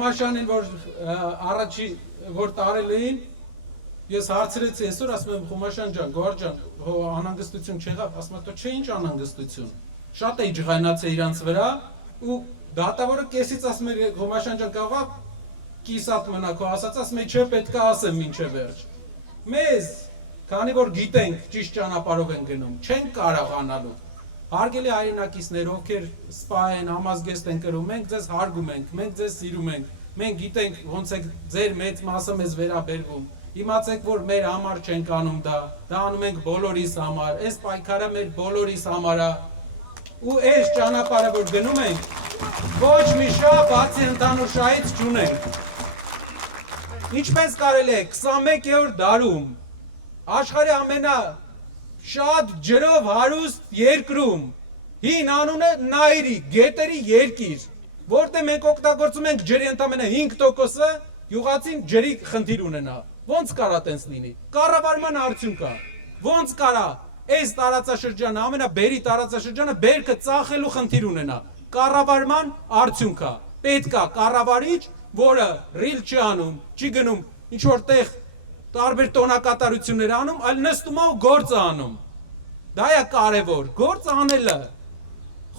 Խոմաշյանին, որ առաջի որ տարել էին, ես հարցրեցի այսօր, ասում եմ Խոմաշյան ջան, Գոհար ջան, անհանգստություն չեղավ, ասում եմ, չէ ինչ անհանգստություն։ Շատ էի ջղայնացել իրանց վրա ու դատավորը կեսից ասում էր Խոմաշյան ջան, կարողա կիսատ մնա քո ասած, ասում եմ, չէ, պետք է ասեմ մինչև վերջ։ Մեզ, քանի որ գիտենք ճիշտ ճանապարհով են գնում, չենք կարողանալու։ Հարգելի հայրենակիցներ, ովքեր սպա են, համազգեստ են կրում, մենք ձեզ հարգում ենք, մենք ձեզ սիրում ենք, մենք գիտենք ոնց է ձեր մեծ մասը մեզ վերաբերվում։ Իմացեք, որ մեր համար չենք անում դա անում ենք բոլորիս համար, այս պայքարը մեր բոլորիս համար է։ Ու այս ճանապարհը որ գնում ենք, ոչ մի շահ բացի ընդհանուր շահից չունենք։ Ինչպես կարելի է 21-րդ դարում աշխարհի ամենաշատ ջրով հարուստ երկրում հին անունը Նայրի, գետերի երկիր, որտեղ մենք օգտագործում ենք ջրի ընդամենը 5%-ը, յուղացին ջրի խնդիր ունենա։ Ոնց կարա տենց լինի։ Կառավարման արդյունք է։ Ոնց կարա այս տարածաշրջանը, ամենաբերի տարածաշրջանը բերքը ծախելու խնդիր ունենա։ Կառավարման արդյունք է։ Պետք է կառավարիչ, որը ռիլ չի անում, չի գնում ինչ որտեղ տարբեր տոնակատարություններ անում, այլ նստում է ու գործ անում։ Դա է կարևոր, գործ անելը։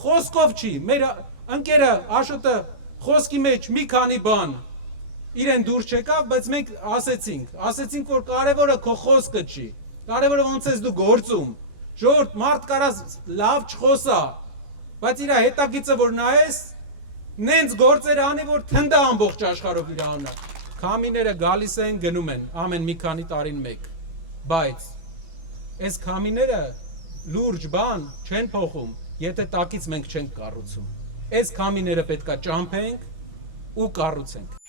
Խոսքով չի, մեր ընկերը Աշոտը խոսքի մեջ մի քանի բան իրեն դուրս չեկավ, բայց մենք ասեցինք, որ կարևորը քո խոսքը չի, կարևորը ոնց ես դու գործում։ Ժողովուրդ, մարդ կարա լավ չխոսա, բայց իր հետագիծը որ նայես, նենց գործեր անի, որ թնդա ամբողջ աշխարհով իր անունը։ Քամիները գալիս են, գնում են, ամեն մի քանի տարին մեկ, բայց այս քամիները լուրջ բան չեն փոխում, եթե տակից մենք չենք կառուցում։ Այս քամիները պետք է ճամփենք ու կառուցենք։